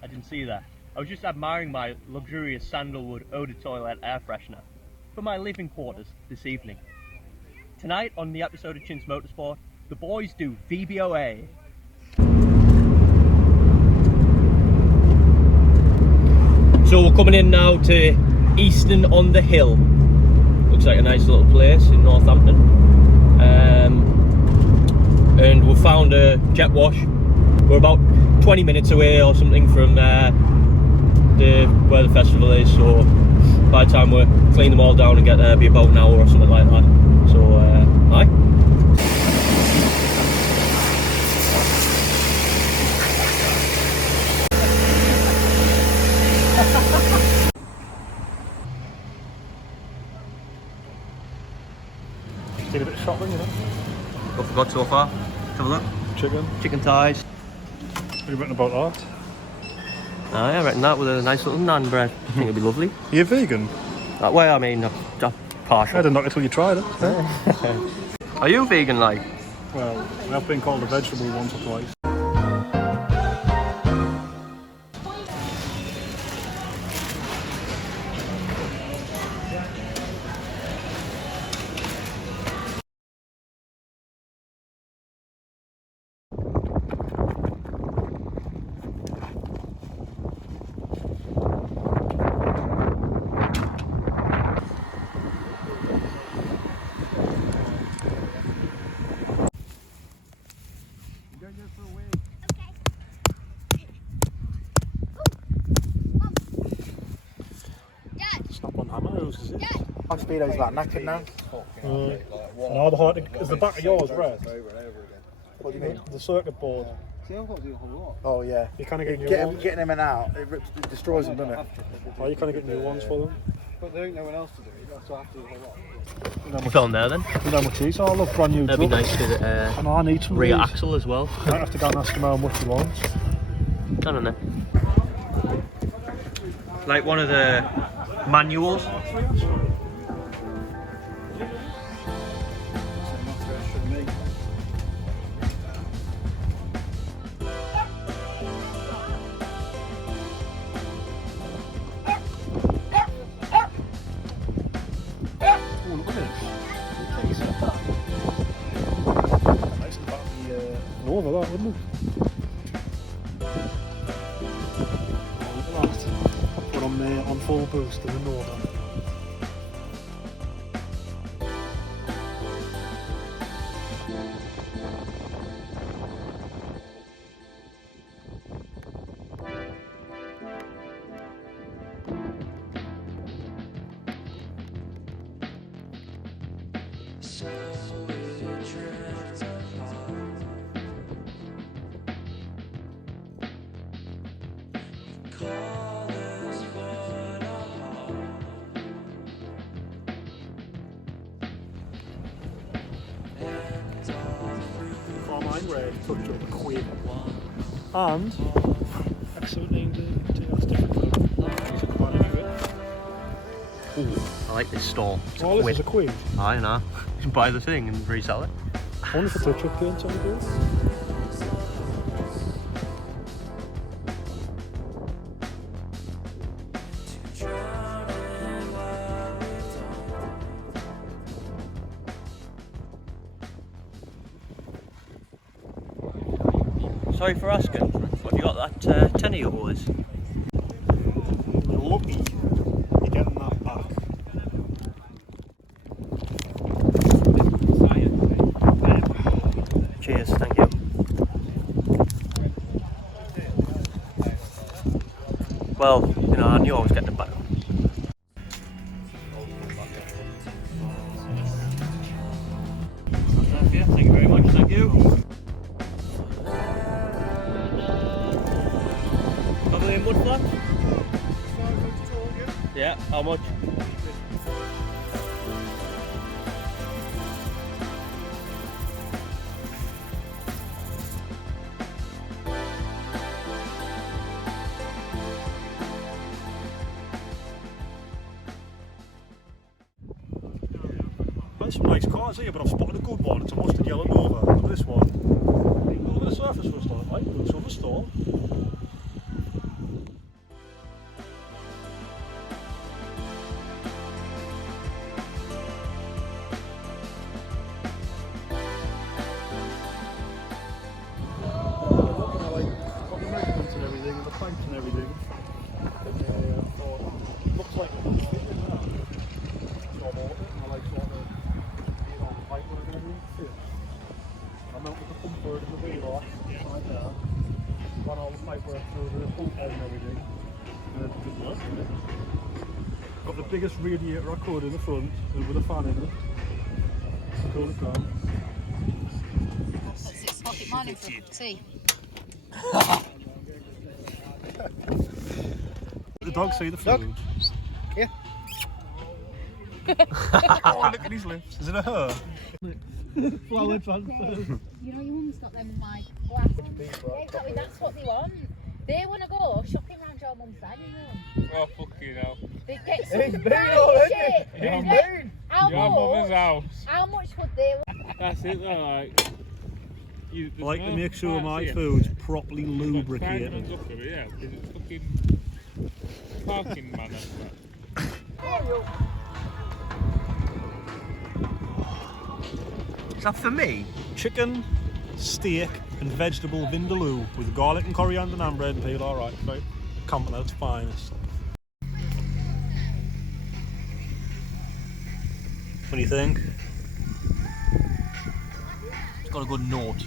I didn't see that. I was just admiring my luxurious sandalwood odor toilet air freshener for my living quarters this evening. Tonight on the episode of Chin's Motorsport, the boys do VBOA. So we're coming in now to Easton-on-the-Hill. Looks like a nice little place in Northampton. And we found a jet wash. We're about 20 minutes away or something from where the festival is, so by the time we clean them all down and get there, it'll be about an hour or something like that. So, aye. Did a bit of shopping, you know. What have we got so far? Let's have a look. Chicken thighs. What have you written about that? Aye, I reckon that with a nice little naan bread. I think it'd be lovely. Are you vegan? That way, I mean, partial. I didn't know it till you tried it. Are you vegan, like? Well, I've been called a vegetable once or twice. My speedo's like knackered now. No, the height is the back of yours red? What do you mean? The circuit board. Oh yeah. You kind of get new ones. Getting them in and out, it destroys them, doesn't it? Oh, you kind of get new ones for them. But there ain't no one else to do it, so I have to do a whole lot. What's on there then? You know how much these are? Look, brand new. That'd be nice to I know, I need some rear of these. axle as well. I might have to go and ask him how much he wants. I don't know. Like one of the manuals. Over that, wouldn't it? Look at that. Put on there on full boost in the Nova. Carmine Ray touched up a quid. And X17 TS different. Ooh, I like this store. It's Oh, this is a quid. I know. You can buy the thing and resell it. I wonder if a touch up paint on the door. Sorry for asking, but you got that 10 of yours? You're lucky you're getting that back. Cheers, thank you. Well, you know, I knew I was getting it back. Thank you very much, thank you. Mud flat? Yeah, how much? There's some nice cars here, but I've spotted a good one. It's a mustard yellow Nova. Look at this one. Look at the surface for a start, right? Look at the store. pipework through the pump head and everything. Good luck. Got the biggest radiator I could in the front with a fan in it. Cool it down. That's 6 o'clock in the morning for tea. The dog see the food. Yeah. Oh, look at his lips. Is it a her? Flower transfer. You know, your mum's got them like glass. Yeah, exactly, that's what they want. They want to go shopping around your mum's dining room. Oh, fucking hell. They get some He's been nice already. shit. He's Yeah. been. Your mother's house. How much would they want? That's it though, like. I like to make sure my food's properly lubricated. Yeah, because it's fucking parking man. Is that for me? Chicken, steak, and vegetable vindaloo with garlic and coriander and bread and peel. Alright, right. Compton at its finest. What do you think? It's got a good note.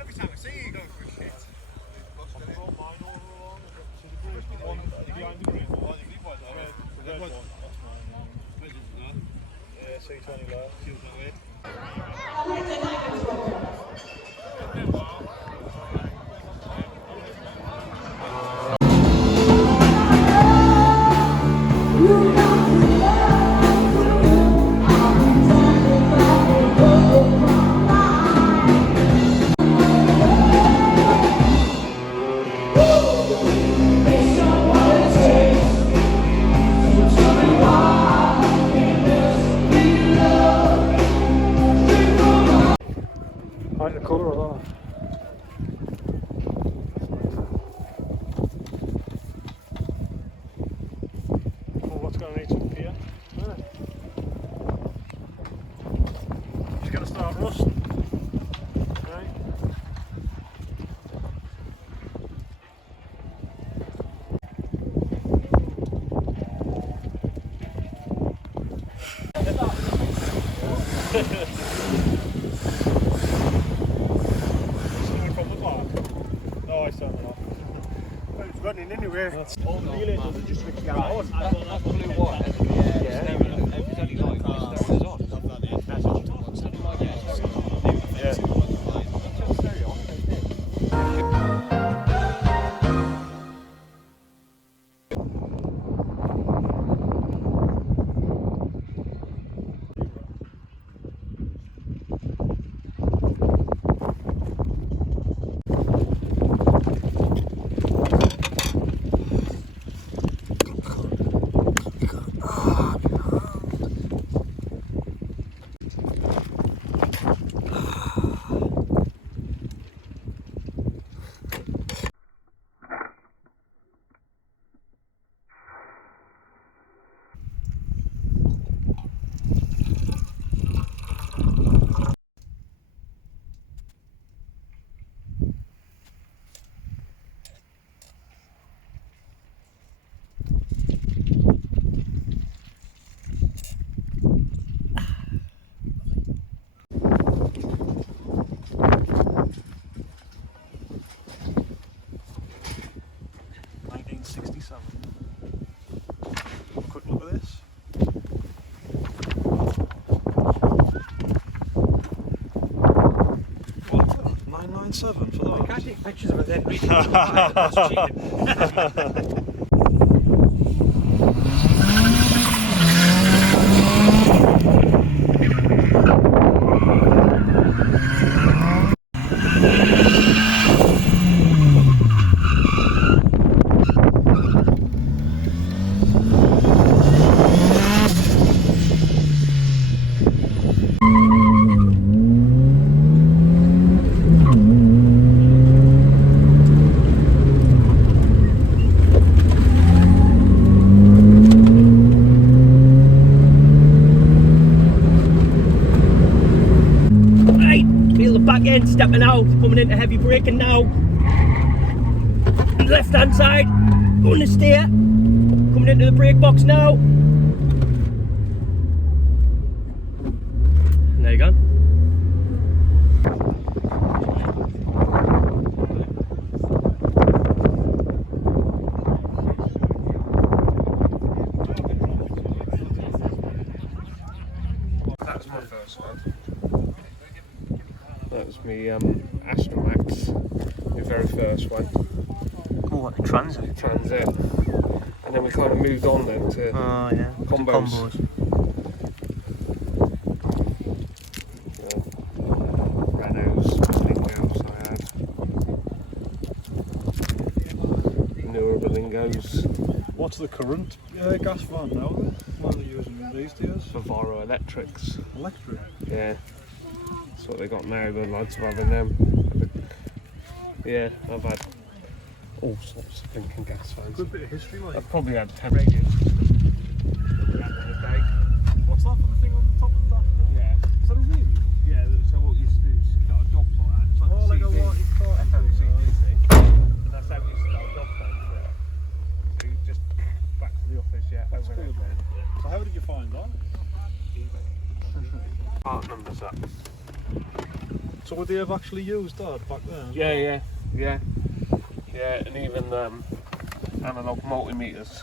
Every time I see you, you go for shit. Yeah, C20 there. I like the colour of that. Oh, what's going to need some here? Just going to start rusting. Okay. No, I turned it off. It's running anyway. That's All the relays are just switching out. That's blue one. Every time you like, it's on. Quick look at this. What? 997 for those. Can't take pictures of it then. stepping out, coming into heavy braking now. Left hand side, going to steer, coming into the brake box now. And there you go. That was my first one. That was me Aston Max, my very first one. Oh, what, the Transit? Transit. And then we kind of moved on then to combos. Renaults, Berlingos I had. Newer Berlingos. What's the current gas van now then? What are they using these days? Vauxhall Electrics. Electric. Yeah. That's what they got now, the lads are having them. Yeah, I've had all sorts of blinking gas vans. Good bit of history, like. I've probably had 10 radios. What's that for the thing on the top of that? Yeah. Is that a radio? Yeah, so what we used to do is got a job for that. It's like Oh, like a CD, walkie-talkie. FM CD thing. And that's how we used to got a job phone for it. So you just back to the office, yeah, That's over cool, there. man. So how did you find that? Part numbers up. So would they have actually used that back then? Yeah, and even analog multimeters.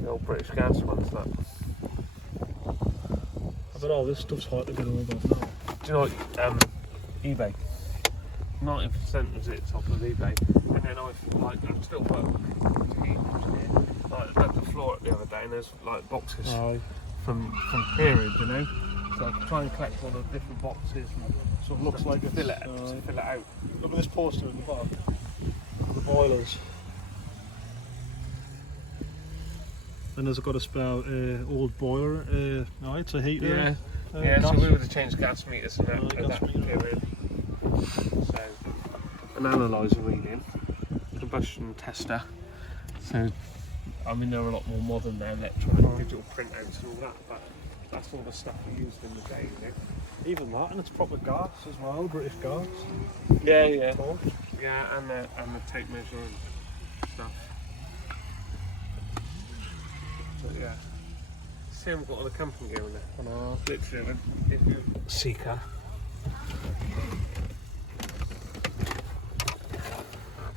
The old British Gas ones, that. I bet all this stuff's hard to get hold of now. Do you know what, eBay? 90% was it top of eBay. And then I'm still working. Like, I had the floor the other day and there's like boxes from period, you know? So I try and collect all the different boxes and So it looks like it's, fill it out. Look at this poster in the back. The boilers. And there's got a spare old boiler. No, it's a heater. Yeah, so gas. we would have changed gas meters and that, at gas that meter. period. So, an analyzer reading, combustion tester. So, I mean, they're a lot more modern now, electronic digital printouts and all that, but that's all the stuff we used in the day, you know. Even that, and it's proper gas as well, British gas. Yeah. Torch. Yeah, and the tape measure and stuff. So, yeah. See, I've got all the camping gear in there. I know. Literally, Seeker.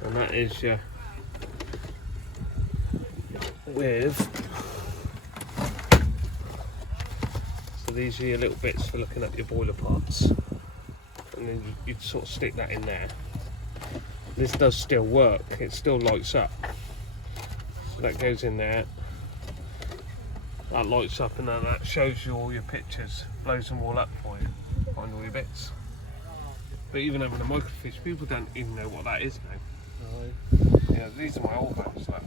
And that is your with. So these are your little bits for looking at your boiler parts, and then you'd sort of stick that in there. This does still work; it still lights up. So that goes in there. That lights up, and then that shows you all your pictures, blows them all up for you, find all your bits. But even having a microfiche, people don't even know what that is now. Yeah, these are my old ones. Like.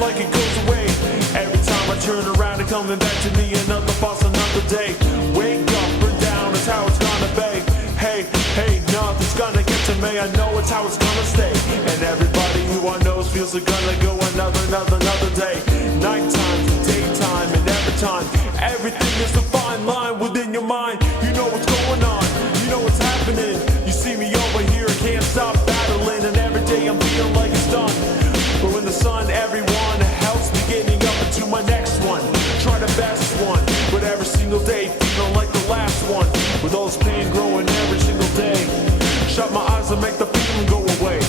Like it goes away every time I turn around and coming back to me another boss, another day. Wake up, burn down, it's how it's gonna be. Hey, nothing's gonna get to me. I know it's how it's gonna stay. And everybody who I know feels they're gonna go another day. Nighttime, daytime, and every time. Everything is a fine line within your mind. You know what's going on, you know what's happening. You see me over here, can't stop battling, and every day I'm feeling like it's done. But when the sun, everyone helps me getting up into my next one. Try the best one, but every single day feeling like the last one. With all this pain growing every single day. Shut my eyes and make the feeling go away.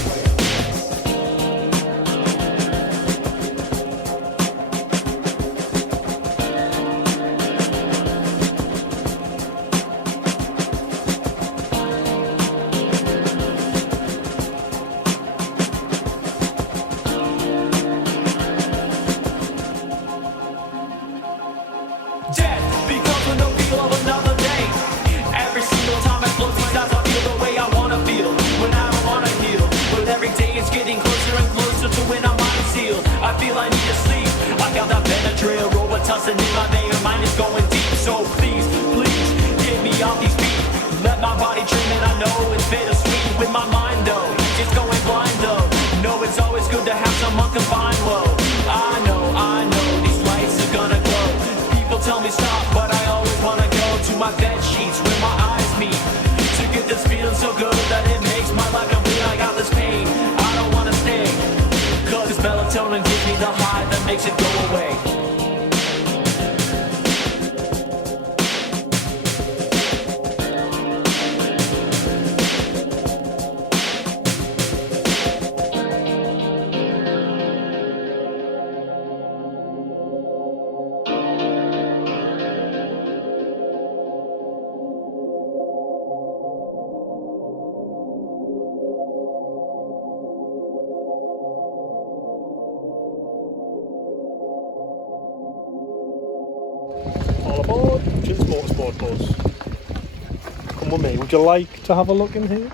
Death becomes a no feel of another day. Every single time I close these eyes, I feel the way I wanna feel when I don't wanna heal. But every day it's getting closer and closer to when I'm mind sealed. I feel I need to sleep. I got that Benadryl, Robitussin in my vein. Mine is going deep, so please, please get me off these feet. Let my body dream, and I know it's bittersweet. With my mind though, it's going blind though. No, it's always good to have someone combined. Whoa, I know these lights are gonna glow. People tell me stop, but I always wanna go to my bed sheets where my eyes meet. To get this feeling so good that it makes my life complete. I got this pain, I don't wanna stay. Cause melatonin gives me the high that makes it go away. All aboard, Chins Motorsport bus. Come with me, would you like to have a look in here?